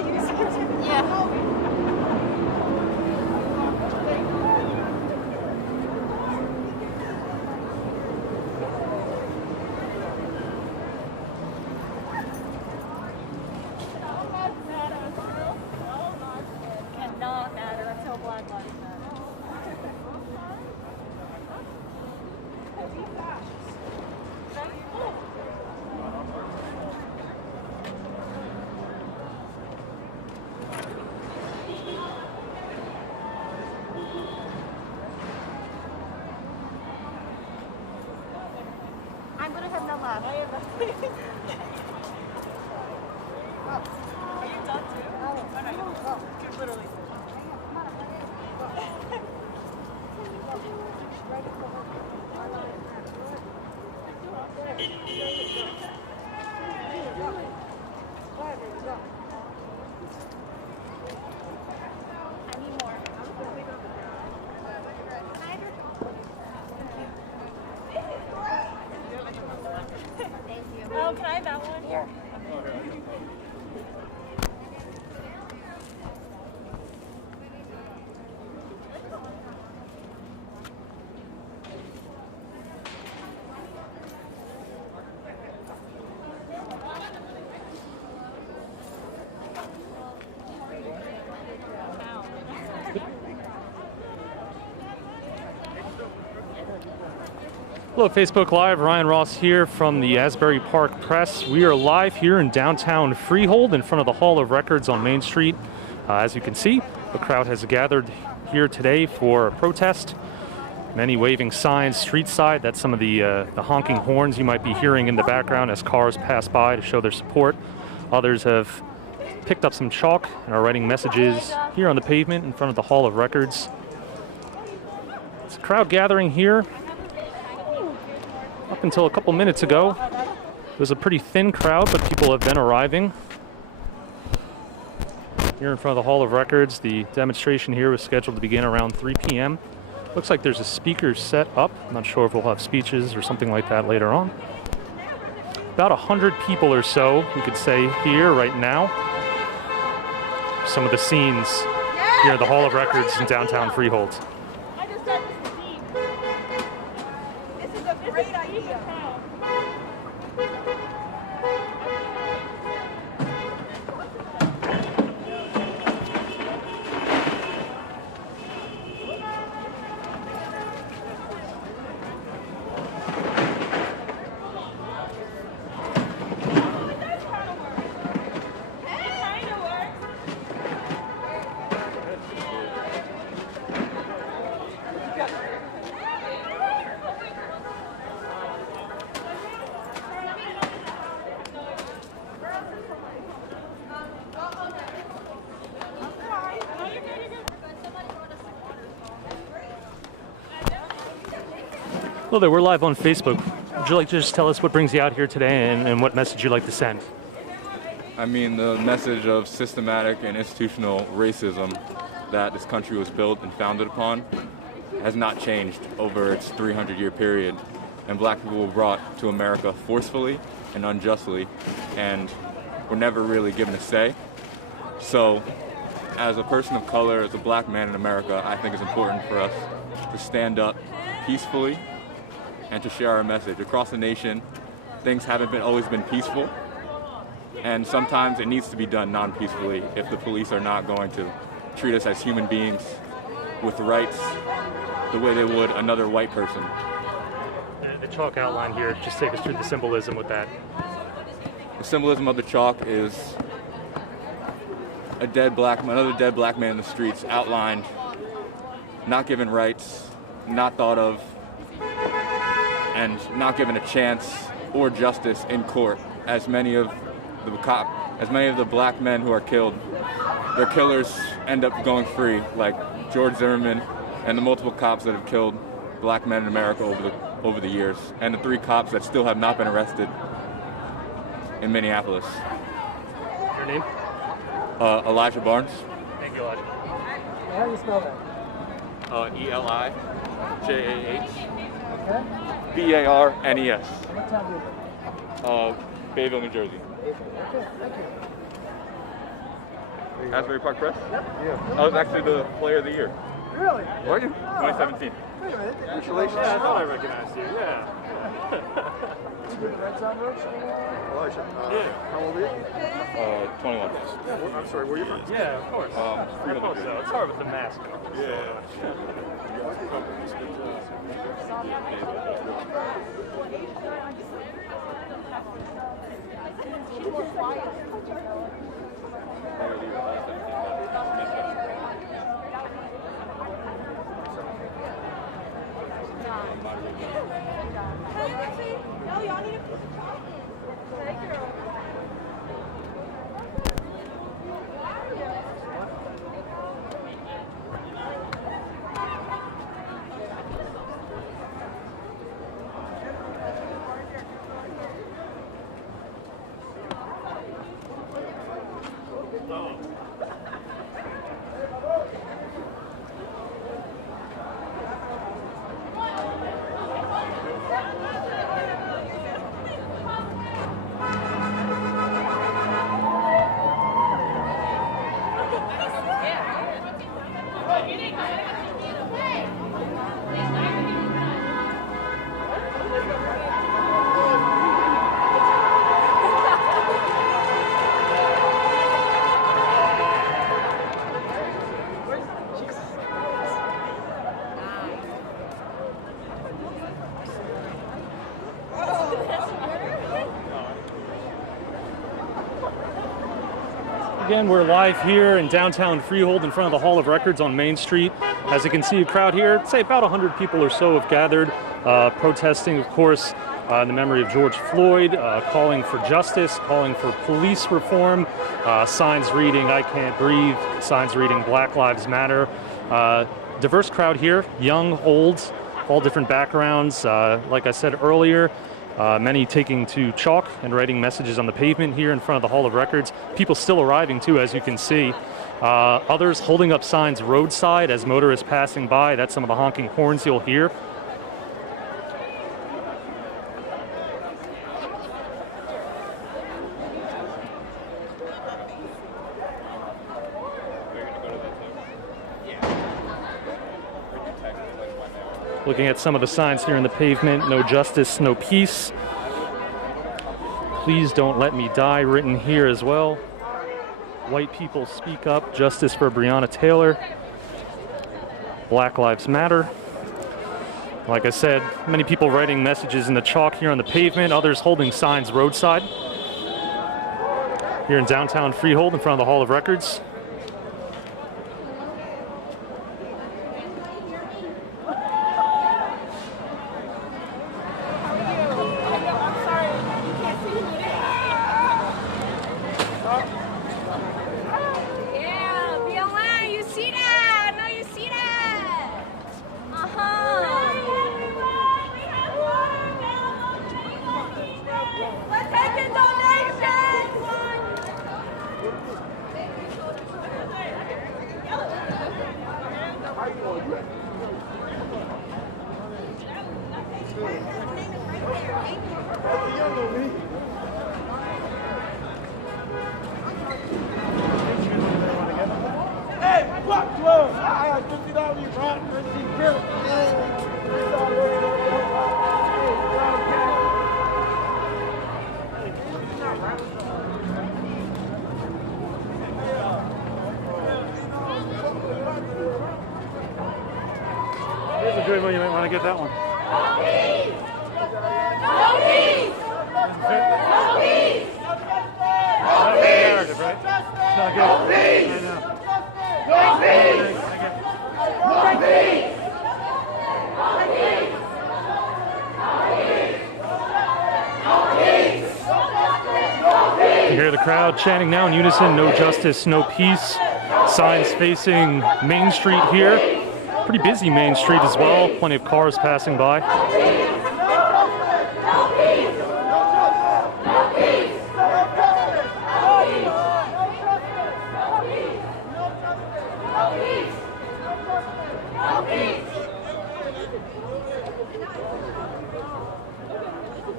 Yeah. Cannot matter until Black Lives Matter. I'm gonna have no laugh. Are you done too? Oh, no. You're literally. I need more. Thank you. Oh, can I have that one? Here. Hello, Facebook Live. Ryan Ross here from the Asbury Park Press. We are live here in downtown Freehold in front of the Hall of Records on Main Street. As you can see, a crowd has gathered here today for a protest. Many waving signs street side. That's some of the honking horns you might be hearing in the background as cars pass by to show their support. Others have picked up some chalk and are writing messages here on the pavement in front of the Hall of Records. It's a crowd gathering here. Up until a couple minutes ago, it was a pretty thin crowd, but people have been arriving. Here in front of the Hall of Records, the demonstration here was scheduled to begin around 3 p.m. Looks like there's a speaker set up. I'm not sure if we'll have speeches or something like that later on. About 100 people or so, we could say, here right now. Some of the scenes here at the Hall of Records in downtown Freehold. I just said this is deep. This is a great idea. Hello there, we're live on Facebook. Would you like to just tell us what brings you out here today and what message you'd like to send? I mean, the message of systematic and institutional racism that this country was built and founded upon has not changed over its 300-year period. And black people were brought to America forcefully and unjustly, and were never really given a say. So, as a person of color, as a black man in America, I think it's important for us to stand up peacefully and to share our message. Across the nation, things haven't always been peaceful, and sometimes it needs to be done non-peacefully if the police are not going to treat us as human beings with rights the way they would another white person. The chalk outline here, just take us through the symbolism with that. The symbolism of the chalk is another dead black man in the streets, outlined, not given rights, not thought of, and not given a chance or justice in court. As many of the black men who are killed, their killers end up going free, like George Zimmerman and the multiple cops that have killed black men in America over the years, and the 3 cops that still have not been arrested in Minneapolis. Your name? Elijah Barnes. Thank you, Elijah. How do you spell that? Elijah Okay. Barnes. What town do you live in? Bayville, New Jersey. Okay, thank you. Asbury Park Press? Yeah. I was actually the player of the year. Really? Were you? 2017. Wait a minute. Congratulations. Yeah, I thought I recognized you. Yeah. You did the Red Sox Roach? Elijah. How old are you? 21. I'm sorry, where are you from? Yeah, of course. I thought so. It's hard with the mask on. No, y'all need a piece of chocolate. Thank you. Again, we're live here in downtown Freehold in front of the Hall of Records on Main Street. As you can see, a crowd here, say about 100 people or so have gathered, protesting, of course, in the memory of George Floyd, calling for justice, calling for police reform, signs reading "I can't breathe," signs reading "Black Lives Matter." Diverse crowd here, young, old, all different backgrounds. Like I said earlier, many taking to chalk and writing messages on the pavement here in front of the Hall of Records. People still arriving too, as you can see. Others holding up signs roadside as motorists passing by. That's some of the honking horns you'll hear. Looking at some of the signs here in the pavement: "No justice, no peace." "Please don't let me die," written here as well. "White people speak up, justice for Breonna Taylor." "Black Lives Matter." Like I said, many people writing messages in the chalk here on the pavement, others holding signs roadside. Here in downtown Freehold in front of the Hall of Records. Here's a good one, you might want to get that one. No peace! No peace! No peace! Not a good narrative, right? It's not good. No peace! I know. No peace! No peace! You hear the crowd chanting now in unison: "No justice, no peace." Signs facing Main Street here. Pretty busy Main Street as well. Plenty of cars passing by.